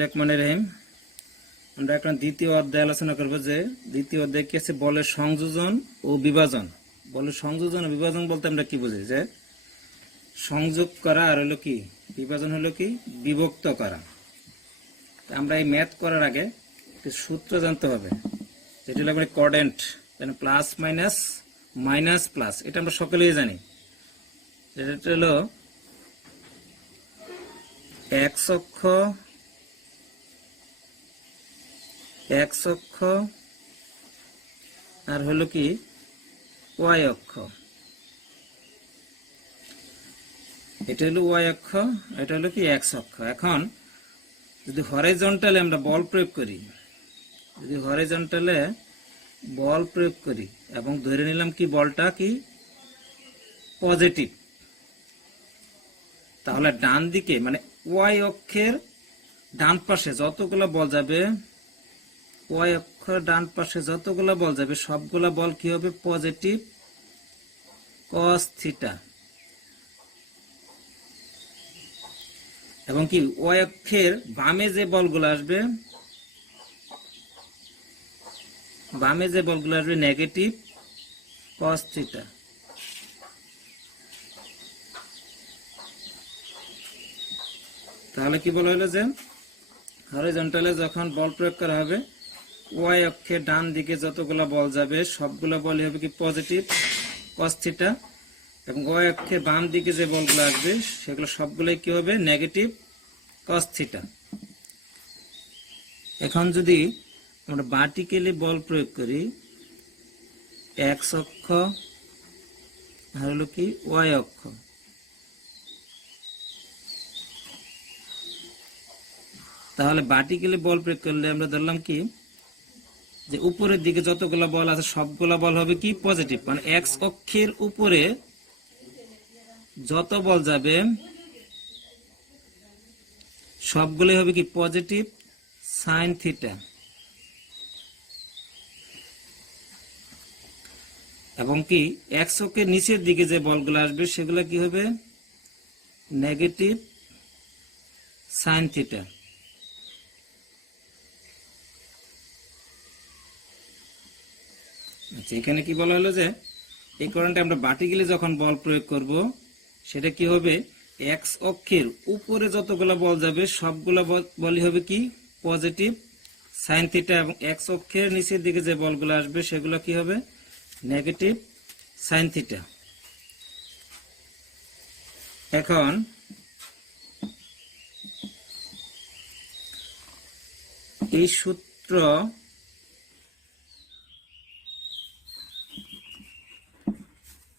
রহমানির রহিম। আমরা এখন দ্বিতীয় অধ্যায় আলোচনা করব যে দ্বিতীয় অধ্যায় কি আছে বলের সংযোজন ও বিভাজন। বলের সংযোজন ও বিভাজন বলতে আমরা কি বুঝি যে সংযোগ করা আর হলো কি বিভাজন হলো কি বিভক্ত করা। আমরা এই ম্যাথ করার আগে সূত্র জানতে হবে যেটা হলো আমরা কোঅর্ডিনেট মানে প্লাস মাইনাস মাইনাস প্লাস, এটা আমরা সকলেই জানি। এটা হলো এক্স অক্ষ আর হলো কি ওয়াই অক্ষ। এটা হলো ওয়াই অক্ষ, এটা হলো কি এক্স অক্ষ। এখন যদি হরাইজন্টালে আমরা বল প্রয়োগ করি, এবং ধরে নিলাম কি বলটা কি পজিটিভ, তাহলে ডান দিকে মানে ওয়াই অক্ষের ডান পাশে যতগুলো বল যাবে, ওয়াই অক্ষের ডান পাশে যতগুলো বল যাবে সবগুলা বল কি হবে পজিটিভ কস থিটা। এবং কি ওয়াই অক্ষের বামে যে বলগুলো আসবে, নেগেটিভ কস থিটা। তাহলে কি বলা হলো যে হরাইজন্টালে যখন বল প্রয়োগ করা হবে ওয়াই অক্ষের ডান দিকে যতগুলো বল যাবে সবগুলো বলই হবে কি পজিটিভ কস থিটা, এবং ওয়াই অক্ষের বাম দিকে যে বলগুলো আসবে সেগুলো সবগুলোই কি হবে নেগেটিভ কস থিটা। এখন যদি আমরা ভার্টিক্যালি বল প্রয়োগ করি এক্স অক্ষ আর হলো কি ওয়াই অক্ষ, তাহলে ভার্টিক্যালি বল প্রয়োগ করলে আমরা ধরলাম কি যে উপরের দিকে যতগুলো বল আছে সবগুলো বল হবে কি পজিটিভ, মানে এক্স অক্ষের উপরে যত বল যাবে সবগুলোই হবে কি পজিটিভ সাইন থিটা। এবং কি এক্স অক্ষের নিচের দিকে যে বলগুলো আসবে সেগুলো কি হবে নেগেটিভ সাইন থিটা। আচ্ছা, এখানে কি বলা হলো যে এই কারণটা আমরা ভার্টিক্যালি যখন বল প্রয়োগ করব সেটা কি হবে এক্স অক্ষের উপরে যতগুলো বল যাবে সবগুলো বলই হবে কি পজিটিভ সাইন থিটা, এবং এক্স অক্ষের নিচের দিকে যে বলগুলো আসবে সেগুলো কি হবে নেগেটিভ সাইন থিটা। এখন এই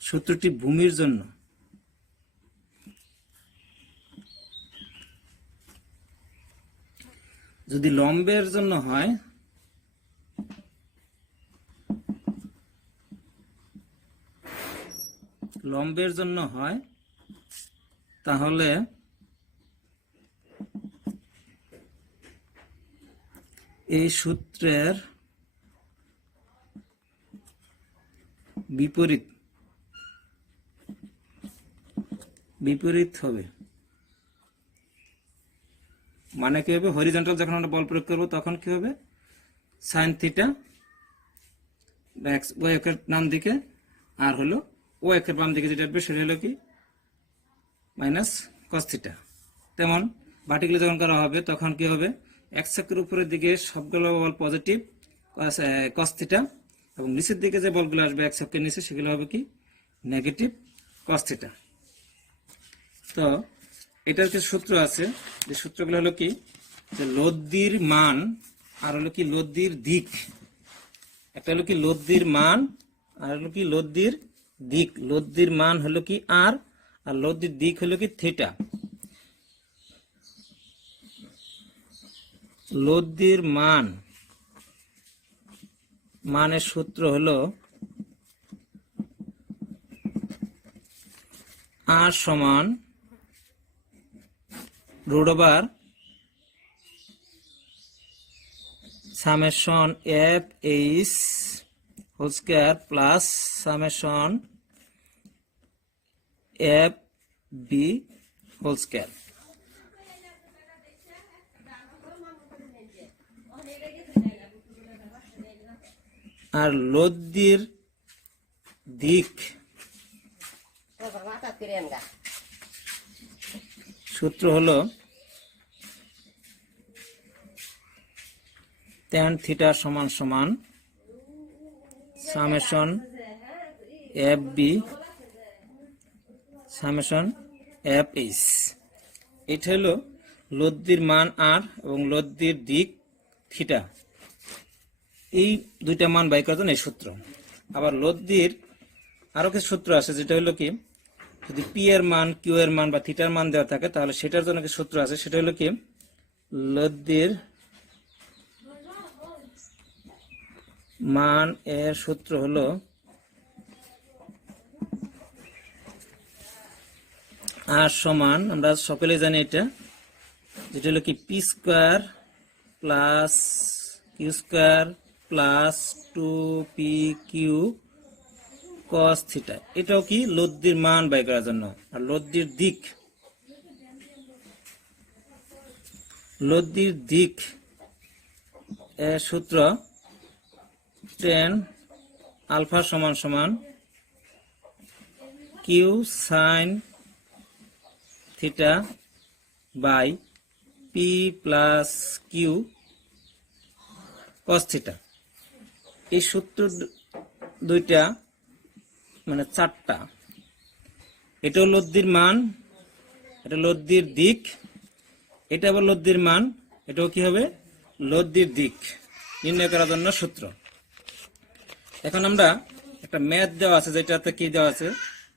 সূত্রটি ভূমির জন্য। যদি লম্বের জন্য হয় তাহলে এই সূত্রের বিপরীত হবে। মানে কি হবে হরিজন্টাল যখন আমরা বল প্রয়োগ করবো তখন কি হবে সাইন থিটা ওয়াই অক্ষের ডান দিকে, আর হলো ওয়াই অক্ষের বাম দিকে যেটা আসবে সেটা হলো কি মাইনাস কস থিটা। তেমন ভার্টিক্যালি যখন করা হবে তখন কি হবে এক্স অক্ষের উপরের দিকে সবগুলো বল পজিটিভ কস থিটা, এবং নিচের দিকে যে বলগুলো আসবে এক্স অক্ষের নিচে সেগুলো হবে কি নেগেটিভ কস থিটা। তো এটার কিছু সূত্র আছে, যে সূত্রগুলো হলো কি যে লব্ধির মান আর হলো কি লব্ধির দিক। একটা হলো কি লব্ধির মান আর হলো কি লব্ধির দিক। লব্ধির মান হলো কি আর লব্ধির দিক হলো কি থিটা। লব্ধির মানের সূত্র হলো আর সমান root over summation F H whole square plus summation F B whole square. আর লব্ধির দিক সূত্র হলো tan থিটা সমান সমান সামেশন FB সামেশন FH। এটা হলো লব্ধির মান আর এবং লব্ধির দিক থিটা, এই দুইটা মান বাই করার জন্য এই সূত্র। আবার লব্ধির আরো কিছু সূত্র আছে, যেটা হলো কি যদি পি এর মান, কিউ এর মান বা থিটার মান দেওয়া থাকে তাহলে সেটার জন্য কিছু সূত্র আছে, সেটা হলো কি লব্ধির মান এর সূত্র হলো আর সমান, আমরা সকলে জানি এটা, যেটা হলো কি p square plus q square plus 2pq cos theta. এটাও কি লব্ধির মান বাই করার জন্য। আর লব্ধির দিক এর সূত্র tan আলফা সমান সমান q sine theta by p plus q cos theta. এই সূত্র দুইটা মানে চারটা, এটাও লব্ধির মান, এটা লব্ধির দিক, এটা আবার লব্ধির মান, এটাও কি হবে লব্ধির দিক নির্ণয় করার জন্য সূত্র। এখন আমরা একটা ম্যাথ দেওয়া আছে, যেটাতে কি দেওয়া আছে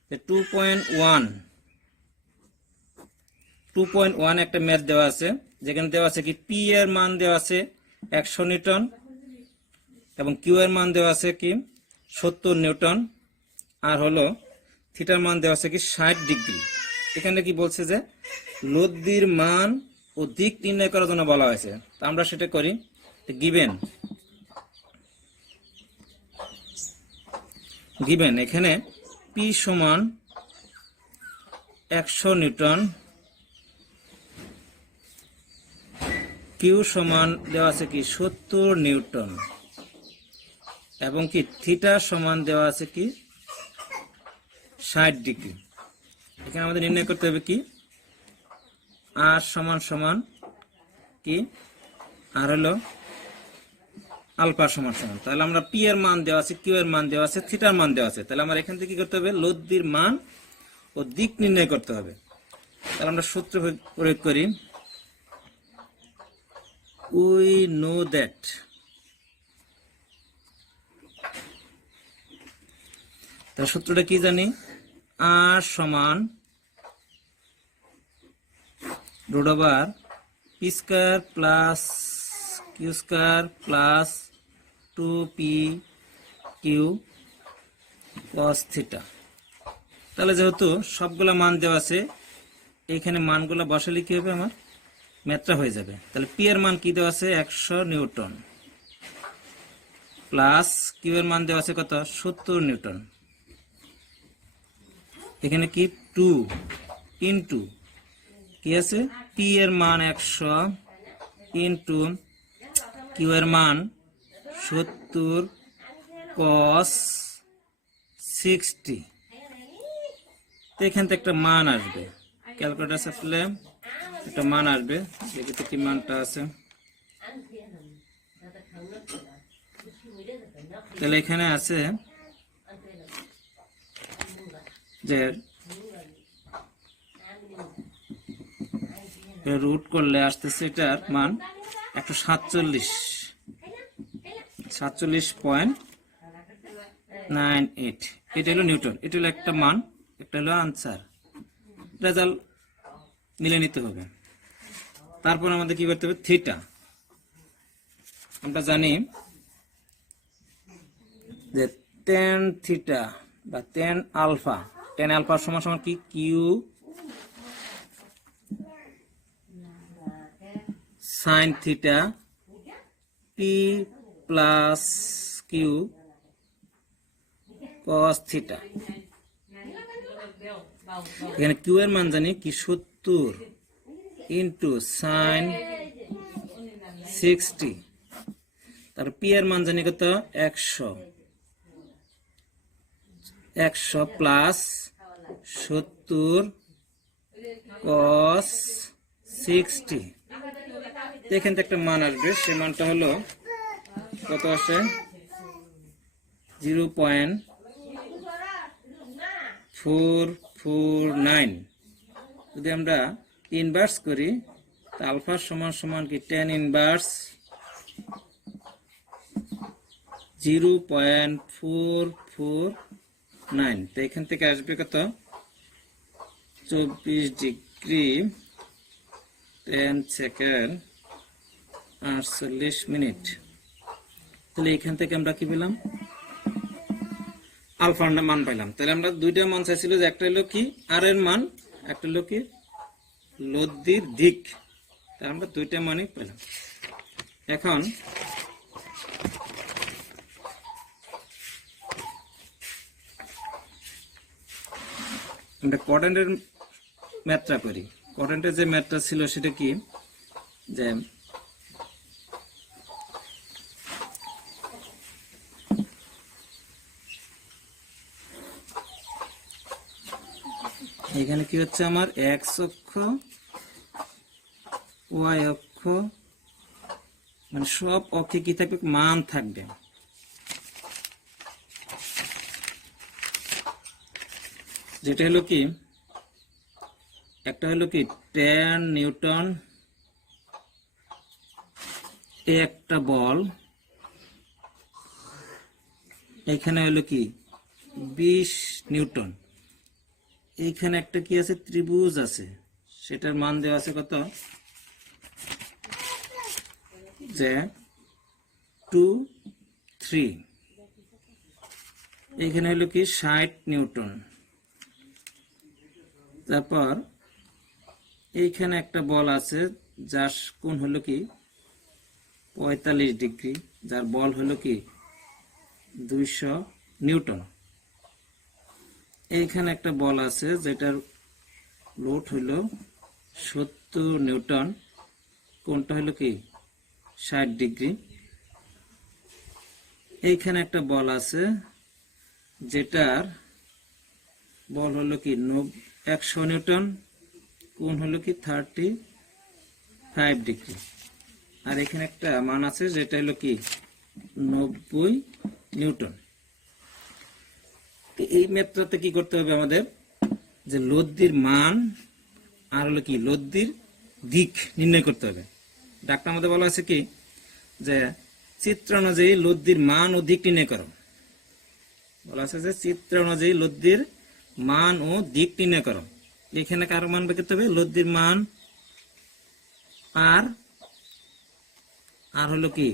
যে 2.1 একটা ম্যাথ দেওয়া আছে, যেখানে দেওয়া আছে কি পি এর মান দেওয়া আছে 100 নিউটন এবং কিউ এর মান দেওয়া আছে কি 70 নিউটন, আর হলো থিটার মান দেওয়া আছে কি 60 ডিগ্রি। এখানে কি বলছে যে লব্ধির মান ও দিক নির্ণয় করার জন্য বলা হয়েছে। তো আমরা সেটা করি, গিভেন এখানে পি সমান 100 নিউটন, কিউ সমান দেওয়া আছে কি 70 নিউটন এবং কি থিটা সমান দেওয়া আছে কি 60 ডিগ্রি। এখানে আমাদের নির্ণয় করতে হবে কি আর সমান সমান কি আর হলো আলফা সমান সমান। তাহলে আমরা পি এর মান দেওয়া আছে, কিউ এর মান দেওয়া আছে, থিটার মান দেওয়া আছে। তাহলে আমরা এখান থেকে কি করতে হবে লব্ধির মান ও দিক নির্ণয় করতে হবে। তাহলে আমরা সূত্র প্রয়োগ করি, we know that তার সূত্রটা কি জানি, আর সমান root over p square plus q square plus 2pq cos theta. তাহলে যেহেতু সবগুলা মান দেওয়া আছে, এইখানে মানগুলো বসালে কি হবে আমার ম্যাথটা হয়ে যাবে। তাহলে পি এর মান কি দেওয়া আছে 100 নিউটন প্লাস কিউ এর মান দেওয়া আছে কত 70 নিউটন, এখানে কি 2 ইনটু কি আছে পি এর মান 100 ইনটু কিউ এর মান 70 cos 60। তো এখান থেকে একটা মান আসবে, ক্যালকুলেটর সাপ্লে একটা মান আসবে, দেখতে কি মানটা আছে। তাহলে এখানে আছে যে রুট করলে আসতেছে এটার মান 147.98। এটা হলো নিউটন, এটা হলো একটা মান, একটা হলো আনসার, রেজাল্ট মিলে নিতে হবে। তারপর আমাদের কি করতে হবে থিটা। আমরা জানি যে tan থিটা বা tan আলফা সমান সমান কি q sine theta p plus q cos theta. এখানে কিউ এর মান জানি কি 70 ইন্টু সাইন 60। তার পি এর মান জানি কত 100 প্লাস 70 cos 60। এখান থেকে একটা মান আসবে, সে মানটা হলো কত আসে 0.449। যদি আমরা ইনভার্স করি তা আলফা সমান সমান কি tan ইনভার্স 0.449। তো এখান থেকে আসবে কত 24 ডিগ্রি 10 সেকেন্ড 48 মিনিট। তাহলে এখান থেকে আমরা কি পেলাম আলফার মান পাইলাম। তাহলে আমরা দুইটা মান চাইছিল, যে একটা হলো কি আর এর মান, একটা হলো কি লব্ধির দিক। তাহলে আমরা দুইটা মানই পেলাম। এখন আমরা কোঅর্ডিনেটের ম্যাথটা করি। কোঅর্ডিনেটের যে ম্যাথটা ছিল সেটা কি, যে এখানে কি হচ্ছে আমার এক্স অক্ষ ওয়াই অক্ষ, মানে সব অক্ষে কি থাকবে মান থাকবে। যেটা হলো কি একটা হলো কি 10 নিউটন একটা বল, এখানে হলো কি 20 নিউটন। এইখানে একটা কি আছে ত্রিভুজ আছে, সেটার মান দেওয়া আছে কত, যে 2 3। এখানে হলো কি 60 নিউটন। তারপর এইখানে একটা বল আছে যার কোণ হলো কি 45 ডিগ্রি, যার বল হলো কি 200 নিউটন। এইখানে একটা বল আছে যেটার লোড হলো 70 নিউটন, কোণটা হলো কি 60 ডিগ্রি। এইখানে একটা বল আছে যেটার বল হলো কি 100 নিউটন, কোণ হলো কি 35 ডিগ্রি। আর এখানে একটা মান আছে যেটা হলো কি 90 নিউটন। এই ম্যাথটাতে কি করতে হবে আমাদের, যে লব্ধির মান আর হলো কি লব্ধির দিক নির্ণয় করতে হবে। ডাক্তার আমাদের বলা আছে কি, যে চিত্র অনুযায়ী লব্ধির মান ও দিক নির্ণয় করো। বলা আছে যে চিত্র অনুযায়ী লব্ধির মান ও দিক নির্ণয় করো। এখানে কার মান বের করতে হবে, লব্ধির মান আর হলো কি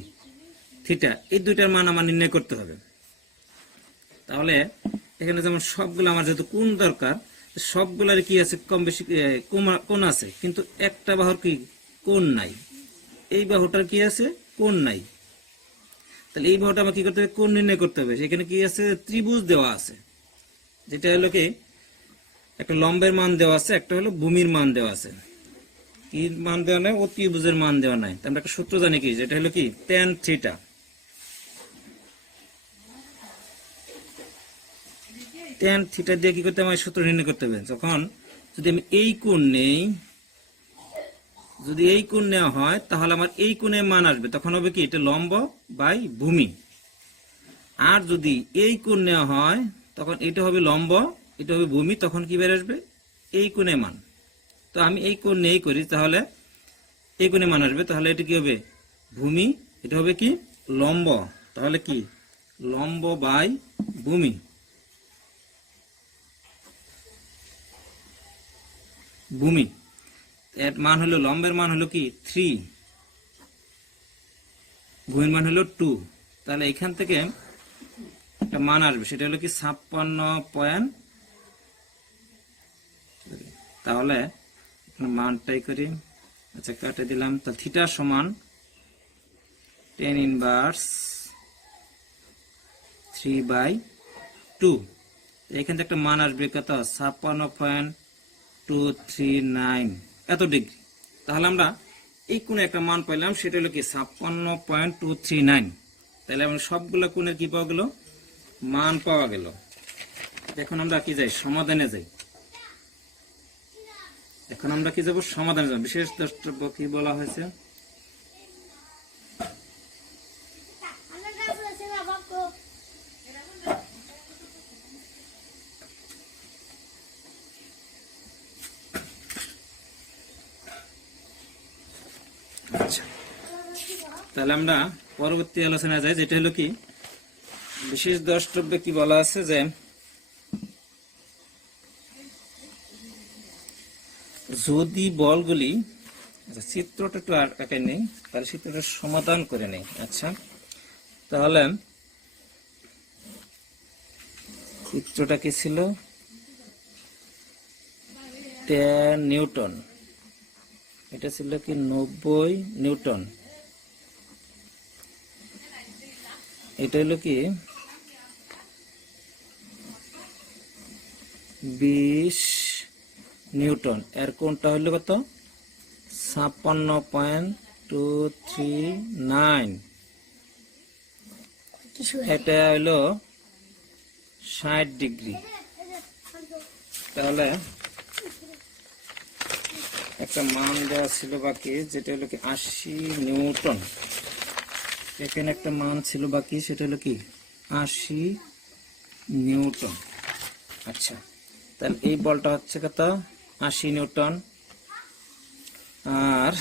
থিটা, এই দুইটার মান আমার নির্ণয় করতে হবে। তাহলে এখানে যেমন সবগুলো আমার যেহেতু কোণ দরকার, সবগুলার কি আছে কম বেশি কোণ আছে, কিন্তু একটা বাহুর কি কোণ নাই, এই বাহুটার কি আছে কোণ নাই। তাহলে এই বাহুটা আমার কি করতে হবে, কোণ নির্ণয় করতে হবে। সেখানে কি আছে ত্রিভুজ দেওয়া আছে, যেটা হলো কি একটা লম্বের মান দেওয়া আছে, একটা হলো ভূমির মান দেওয়া আছে। কি মান দেওয়া নাই, ও ত্রিভুজের মান দেওয়া নাই। আমরা একটা সূত্র জানি কি, যেটা হলো কি tan থিটা। tan থিটা দিয়ে কি করতে হবে, সূত্র নির্ণয় করতে হবে। যখন যদি আমি এই কোণ নেই, যদি এই কোণ নেওয়া হয় তাহলে আমার এই কোণের মান আসবে, তখন হবে কি এটা লম্ব বাই ভূমি। আর যদি এই কোণ নেওয়া হয় তখন এটা হবে লম্ব, এটা হবে ভূমি, তখন কি বের আসবে এই কোণের মান। তো আমি এই কোণ নেই করি, তাহলে এই কোণে মান আসবে, তাহলে এটা কি হবে ভূমি, এটা হবে কি লম্ব, তাহলে কি লম্ব বাই ভূমি। ভূমি এর মান হলো, লম্বের মান হলো কি 3, ভূমির মান হলো 2। তাহলে এখান থেকে একটা মান আসবে, সেটা হলো কি 56 তাহলে মানটাই করি, আচ্ছা কাটে দিলাম। তো থিটা সমান tan ইনভার্স 3/2। এখান থেকে একটা মান আসবে কত 56.239 এত ডিগ্রি। তাহলে আমরা এই কোণে একটা মান পাইলাম, সেটা হলো কি 56.239। তাহলে আমরা সবগুলো কোণের কি পাওয়া গেল, মান পাওয়া গেল। এখন আমরা কি যাই, সমাধানে যাই। এখন আমরা কি যাব, সমাধানে যাব। বিশেষ দ্রষ্টব্য কি বলা হয়েছে, আচ্ছা তাহলে আমরা পরবর্তী আলোচনায় যাই, যেটা হলো কি বিশেষ দ্রষ্টব্যে কি বলা আছে যে যদি বলগুলি, আচ্ছা চিত্রটা একটু আঁকাই নেই, তাহলে চিত্রটা সমাধান করে নেই। আচ্ছা তাহলে চিত্রটা কি ছিল, 10 নিউটন, এটা ছিল কি 90 নিউটন, এটা হলো কি 20 নিউটন, এর কোণটা হলো কত, 56.239, এটা হলো 60 ডিগ্রি। তাহলে একটা মান দেওয়া ছিল বাকি, যেটা হলো কি 80 নিউটন। এখানে একটা মান ছিল বাকি, সেটা হলো কি 80 নিউটন। আচ্ছা তাহলে এই বলটা হচ্ছে কত, 80 নিউটন, আর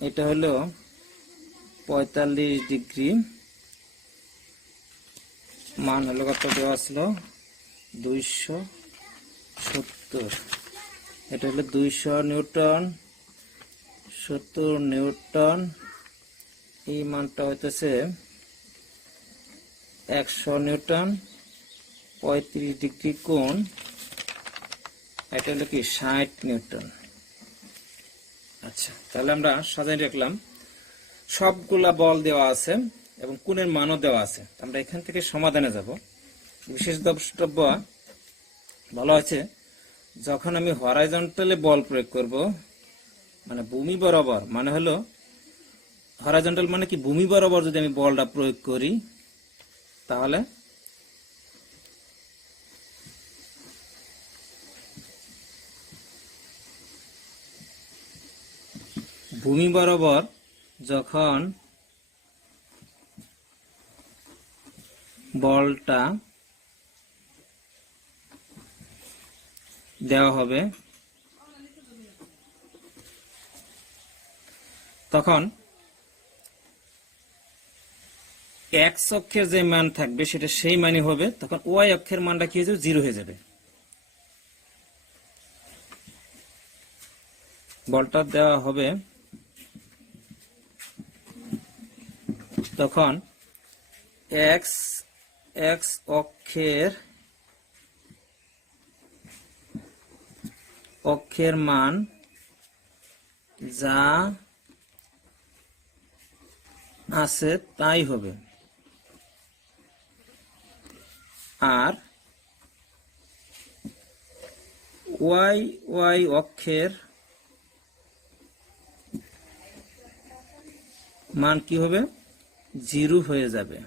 এটা হলো 45 ডিগ্রি, মান হলো কত দেওয়া ছিল, 270। এটা হলো 200 নিউটন, 70 নিউটন, এই মানটা হইতেছে 100 নিউটন, 35 ডিগ্রি কোণ, এটা হলো কি 60 নিউটন। আচ্ছা তাহলে আমরা সাজাই রাখলাম, সবগুলা বল দেওয়া আছে এবং কোণের মানও দেওয়া আছে। আমরা এখান থেকে সমাধানে যাব। বিশেষ দ্রষ্টব্য বলা হয়েছে যখন আমি হরাইজন্টালে বল প্রয়োগ করব, মানে ভূমি বরাবর, মানে হলো হরাইজন্টাল মানে কি ভূমি বরাবর যদি আমি বলটা প্রয়োগ করি, তাহলে ভূমি বরাবর যখন বলটা দেওয়া হবে, তখন এক্স অক্ষের যে মান থাকবে সেটা সেই মানই হবে, তখন ওয়াই অক্ষের মানটা কি হয়ে যাবে, 0 হয়ে যাবে। বলটা দেওয়া হবে তখন এক্স এক্স অক্ষের মান যা আছে তাই হবে, আর ওয়াই অক্ষের মান কি হবে, 0 হয়ে যাবে।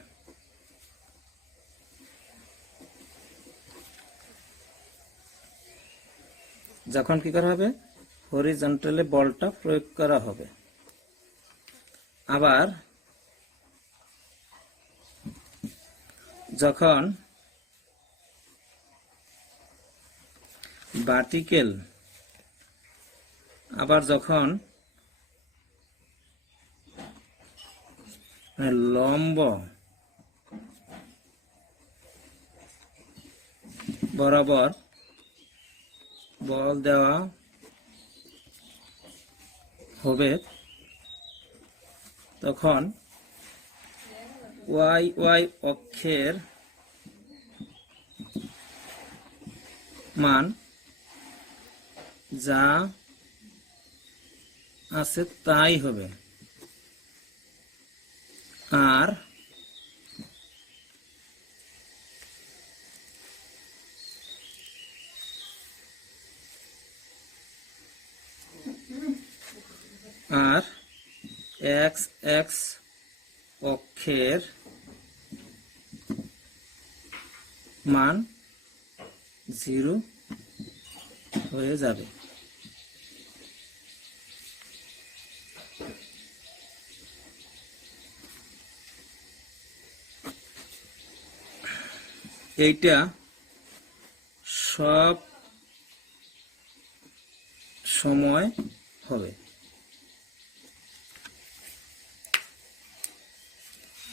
যখন কি করা হবে, হরিজন্টালে বলটা প্রয়োগ করা হবে। আবার যখন ভার্টিক্যাল, আবার যখন লম্ব বরাবর বল দেওয়া হবে, তখন ওয়াই অক্ষের মান যা আছে তাই হবে, আর এক্স অক্ষের মান 0 হয়ে যাবে। এইটা সব সময় হবে।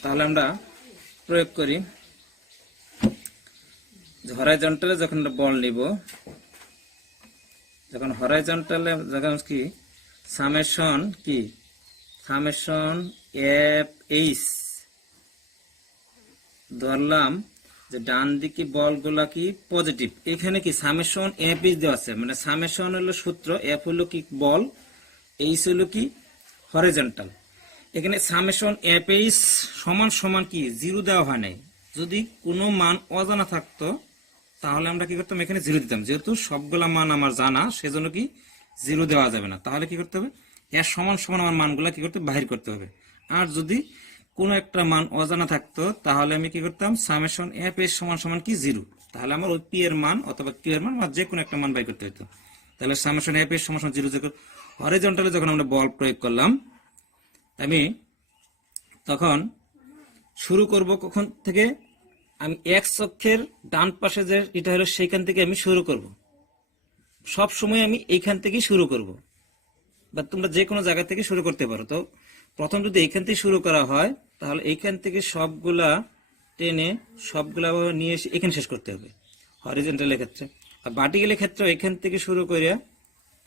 তাহলে আমরা প্রয়োগ করি, হরাইজন্টালে যখন বল নিব, যখন হরাইজন্টালে যখন কি সামেশন এফ এইচ ধরলাম যে ডান দিকে বলগুলা কি পজিটিভ, এখানে কি সামেশন এফ এইচ দেওয়া আছে, মানে সামেশন হলো সূত্র, এফ হলো কি বল, এইচ হলো কি হরাইজন্টাল। এখানে সামেশন এফ এইচ সমান সমান কি 0 দেওয়া হয় নাই। যদি কোনো মান অজানা থাকতো তাহলে আমরা কি করতাম, এখানে 0 দিতাম। যেহেতু সবগুলা মান আমার জানা, সেজন্য কি 0 দেওয়া যাবে না। তাহলে কি করতে হবে, এর সমান সমান আমার মানগুলা কি করতে বাহির করতে হবে। আর যদি কোনো একটা মান অজানা থাকতো তাহলে আমি কি করতাম, সামেশন এফ এইচ সমান সমান কি 0, তাহলে আমার ওই পি এর মান অথবা কিউ এর মান বা যে কোনো একটা মান বাই করতে হতো। তাহলে সামেশন এফ এইচ সমান সমান 0 যখন হরিজন্টালে যখন আমরা বল প্রয়োগ করলাম, আমি তখন শুরু করব কখন থেকে, আমি এক্স অক্ষের ডান পাশে যে এটা হলো সেইখান থেকে আমি শুরু করব। সব সময় আমি এইখান থেকে শুরু করব, বা তোমরা যে কোনো জায়গা থেকে শুরু করতে পারো। তো প্রথম যদি এইখান থেকে শুরু করা হয় তাহলে এইখান থেকে সবগুলা টেনে সবগুলা নিয়ে এসে এখানে শেষ করতে হবে হরিজন্টালের ক্ষেত্রে। আর ভার্টিক্যালের ক্ষেত্রে এখান থেকে শুরু করে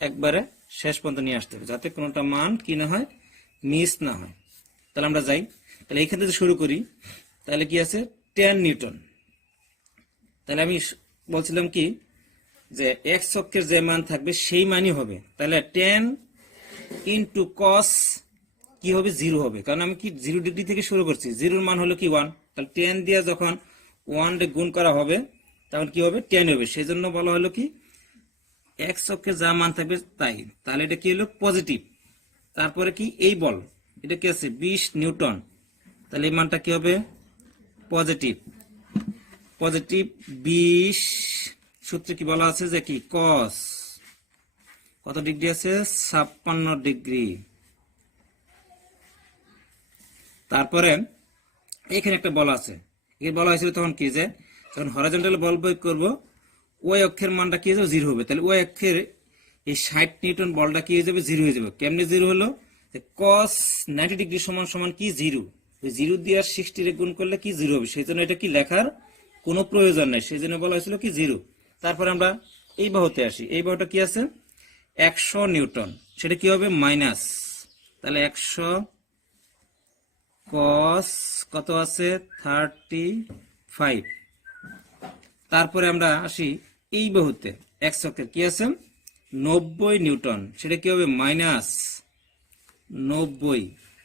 একবারে শেষ পর্যন্ত নিয়ে আসতে হবে, যাতে কোনোটা মান কি না হয়, মিস না হয়। তাহলে আমরা যাই, তাহলে এইখান থেকে শুরু করি। তাহলে কি আছে 10 নিউটন। তাহলে আমি বলছিলাম কি যে এক্স অক্ষের যে মান থাকবে সেই মানই হবে। তাহলে 10 ইন্টু কস কি হবে 0 হবে, কারণ আমি কি 0 ডিগ্রি থেকে শুরু করছি, 0 মান হলো কি 1। তাহলে 10 দিয়ে যখন 1 রে গুণ করা হবে তখন কি হবে 10 হবে। সেই জন্য বলা হলো কি এক্স অক্ষে যা মান থাকবে তাই। তাহলে এটা কি হলো পজিটিভ। তারপরে কি এই বল এটা কি আছে 20 নিউটন, তাহলে এই মানটা কি হবে পজিটিভ। 20 সূত্রে কি বলা আছে যে কি কস কত ডিগ্রি আছে 56 ডিগ্রি। তারপরে এখানে একটা বল আছে, এই বলা হয়েছিল তখন কি যে যখন হরাইজন্টাল বল প্রয়োগ করব ওই অক্ষের মানটা কি হয়ে যাবে 0 হবে। তাহলে ওই অক্ষের এই 60 নিউটন বলটা কি হয়ে যাবে 0 হয়ে যাবে। কেমনে 0 হলো, cos 90 ডিগ্রি সমান সমান কি 0, 0 দিয়ে 60 রে গুণ করলে কি 0 হবে। সেই জন্য এটা কি লেখার কোনো প্রয়োজন নেই, সেই জন্য বলা হয়েছিল কি 0। তারপরে আমরা এই বাহুতে আসি, এই বাহুটা কি আছে 100 নিউটন, সেটা কি হবে মাইনাস। তাহলে 100 cos কত আছে 35। তারপরে আমরা আসি এই বাহুতে এক্স অক্ষের কি আছে 90 নিউটন, সেটা কি হবে মাইনাস 90।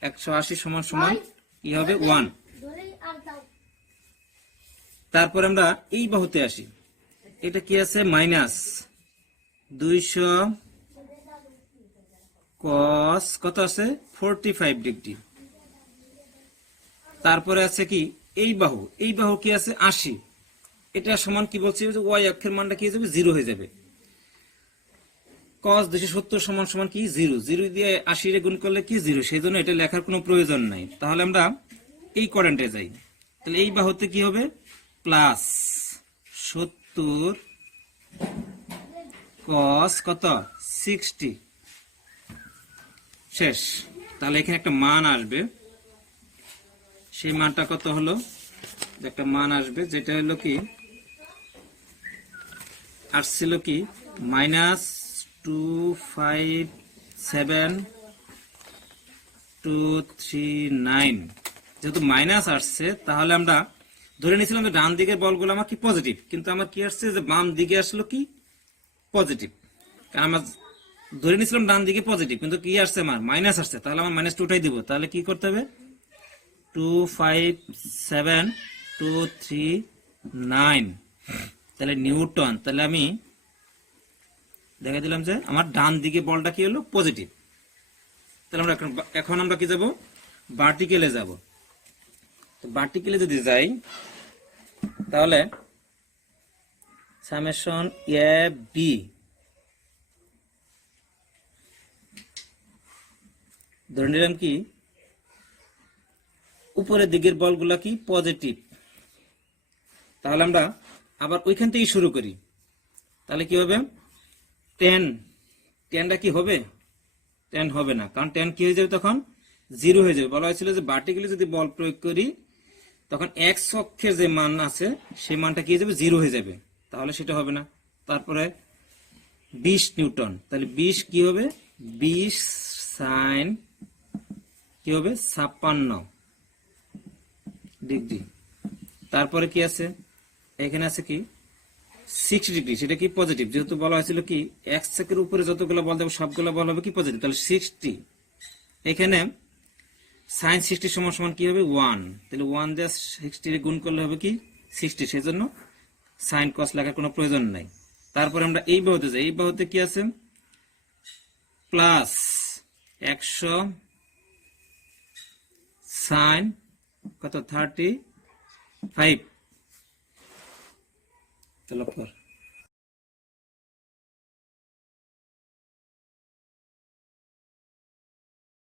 180 সমান সমান কি হবে 1। তারপরে আমরা এই বাহুতে আসি, এটা কি আছে মাইনাস 200 cos কত আছে 45 ডিগ্রি। তারপরে আছে কি এই বাহু কি আছে 80, এটা সমান কি বলছি যে ওয়াই অক্ষের মানটা কি হয়ে যাবে 0 হয়ে যাবে। cos 270 সমান সমান কি 0, 0 দিয়ে 80 রে গুণ করলে কি 0, সেই জন্য এটা লেখার কোনো প্রয়োজন নাই। তাহলে আমরা এই কোয়াড্রেন্টে যাই, তাহলে এই বাহুতে কি হবে প্লাস 70 cos কত 60 শেষ। তাহলে এখানে একটা মান আসবে, সেই মানটা কত হলো, একটা মান আসবে যেটা হলো কি আসছিল কি -257,239। যেহেতু মাইনাস আসছে তাহলে আমরা ধরে নিয়েছিলাম যে ডান দিকের বলগুলো আমার কি পজিটিভ, কিন্তু আমার কি আসছে যে বাম দিকে আসলো কি পজিটিভ। কারণ আমরা ধরে নিয়েছিলাম ডান দিকে পজিটিভ, কিন্তু কি আসছে আমার মাইনাস আসছে, তাহলে আমার -2টাই দিব। তাহলে কি করতে হবে 257,239 তাহলে নিউটন। তাহলে আমি দেখা দিলাম যে আমার ডান দিকে বলটা কি হলো পজিটিভ। তাহলে আমরা এখন আমরা কি যাব ভার্টিক্যালে যাব। তো ভার্টিক্যালি যদি যাই তাহলে সামেশন এ বি ধরে নিলাম কি উপরের দিকের বলগুলা কি পজিটিভ, তাহলে আমরা আবার ওইখান থেকেই শুরু করি। তাহলে কি হবে 10টা কি হবে 10 হবে না, কারণ 10 কি হয়ে যাবে তখন 0 হয়ে যাবে। বলা হয়েছিল যে ভার্টিক্যালি যদি বল প্রয়োগ করি তখন এক্স অক্ষের যে মান আছে সেই মানটা কি হয়ে যাবে 0 হয়ে যাবে, তাহলে সেটা হবে না। তারপরে 20 নিউটন, তাহলে 20 কি হবে 20 সাইন কি হবে 56 ডিগ্রি। তারপরে কি আছে এখানে আছে কি 6 ডিগ্রি, সেটা কি পজিটিভ, যেহেতু বলা হয়েছিল কি এক্স অক্ষের উপরে যতগুলো বল দেবো সবগুলো বল হবে কি পজিটিভ, তাহলে 60। এখানে সাইন 60 সমান সমান কি হবে 1, তাহলে 1 দিয়ে 60 গুণ করলে হবে কি 60, সেই জন্য সাইন কস লেখার কোনো প্রয়োজন নাই। তারপরে আমরা এই বাহুতে যাই, এই বাহুতে কি আছে প্লাস 100 সাইন কত 35, তাহলে